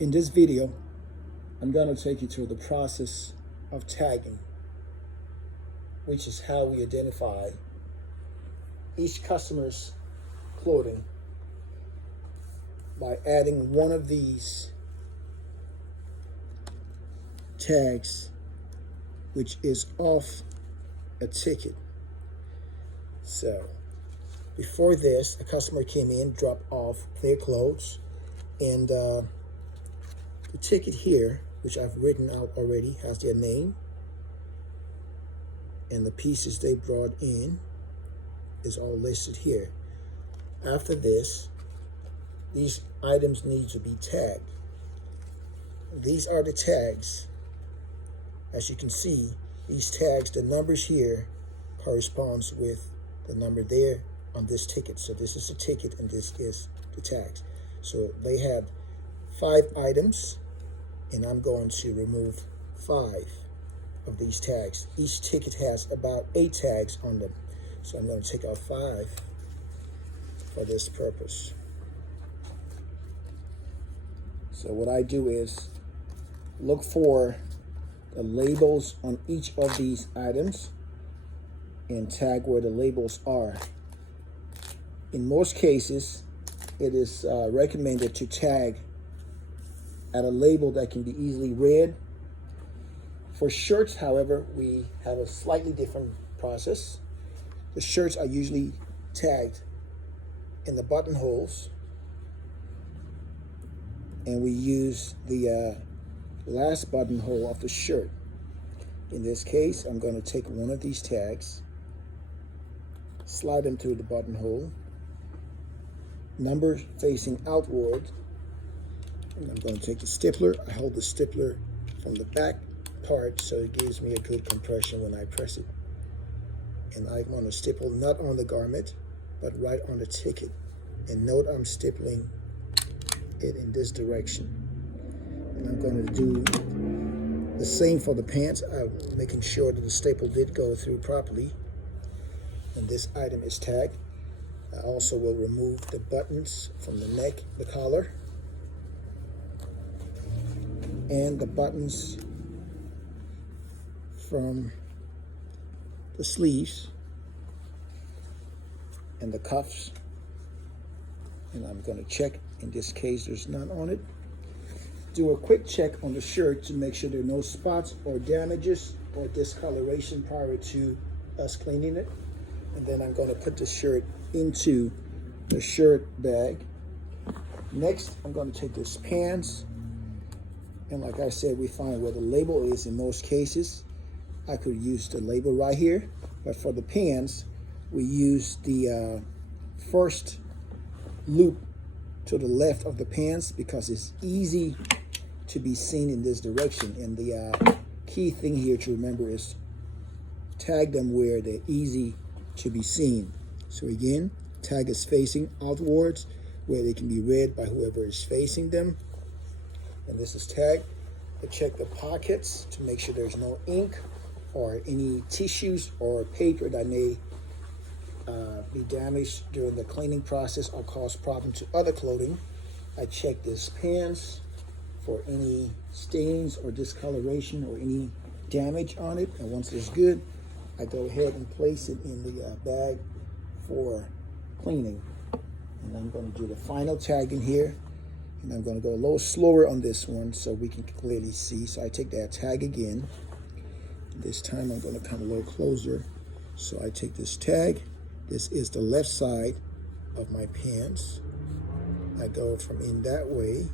In this video, I'm going to take you through the process of tagging, which is how we identify each customer's clothing by adding one of these tags, which is off a ticket. So before this, a customer came in, dropped off their clothes, and the ticket here, which I've written out already, has their name, and the pieces they brought in is all listed here. After this, these items need to be tagged. These are the tags. As you can see, these tags, the numbers here corresponds with the number there on this ticket. So this is the ticket and this is the tags. So they have 5 items, and I'm going to remove 5 of these tags. Each ticket has about 8 tags on them. So I'm going to take out 5 for this purpose. So what I do is look for the labels on each of these items and tag where the labels are. In most cases, it is recommended to tag at a label that can be easily read. For shirts, however, we have a slightly different process. The shirts are usually tagged in the buttonholes, and we use the last buttonhole of the shirt. In this case, I'm going to take one of these tags, slide them through the buttonhole, number facing outward, and I'm going to take the stapler. I hold the stapler from the back part so it gives me a good compression when I press it. And I want to staple not on the garment, but right on the ticket. And note I'm stapling it in this direction. And I'm going to do the same for the pants. I'm making sure that the staple did go through properly. And this item is tagged. I also will remove the buttons from the neck, the collar, and the buttons from the sleeves and the cuffs. And I'm going to check. In this case, there's none on it. Do a quick check on the shirt to make sure there are no spots or damages or discoloration prior to us cleaning it. And then I'm going to put the shirt into the shirt bag. Next, I'm going to take this pants, and like I said, we find where the label is in most cases. I could use the label right here, but for the pants, we use the first loop to the left of the pants because it's easy to be seen in this direction. And the key thing here to remember is tag them where they're easy to be seen. So again, tag is facing outwards where they can be read by whoever is facing them. And this is tagged. I check the pockets to make sure there's no ink or any tissues or paper that may be damaged during the cleaning process or cause problem to other clothing. I check this pants for any stains or discoloration or any damage on it. And once it's good, I go ahead and place it in the bag for cleaning. And I'm going to do the final tag in here. And I'm going to go a little slower on this one so we can clearly see. So I take that tag again. This time I'm going to come a little closer. So I take this tag. This is the left side of my pants. I go from in that way,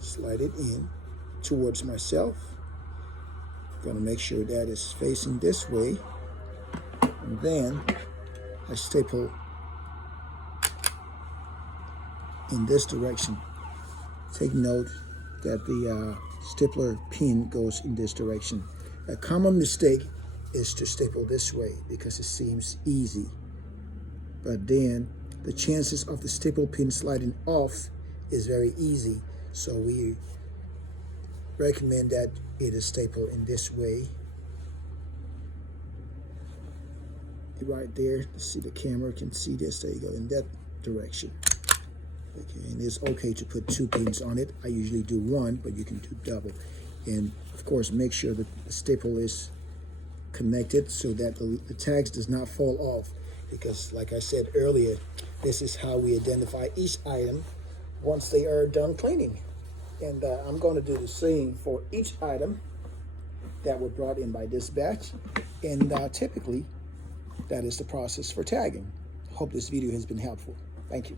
slide it in towards myself. I'm going to make sure that is facing this way. And then I staple in this direction. Take note that the stapler pin goes in this direction. A common mistake is to staple this way because it seems easy. But then the chances of the staple pin sliding off is very easy. So we recommend that it is stapled in this way. Right there, see the camera can see this. There you go, in that direction. Okay, and it's okay to put 2 pins on it. I usually do 1, but you can do double. And of course, make sure that the staple is connected so that the tags does not fall off, because like I said earlier, this is how we identify each item once they are done cleaning. And I'm going to do the same for each item that were brought in by dispatch, and typically that is the process for tagging. Hope this video has been helpful. Thank you.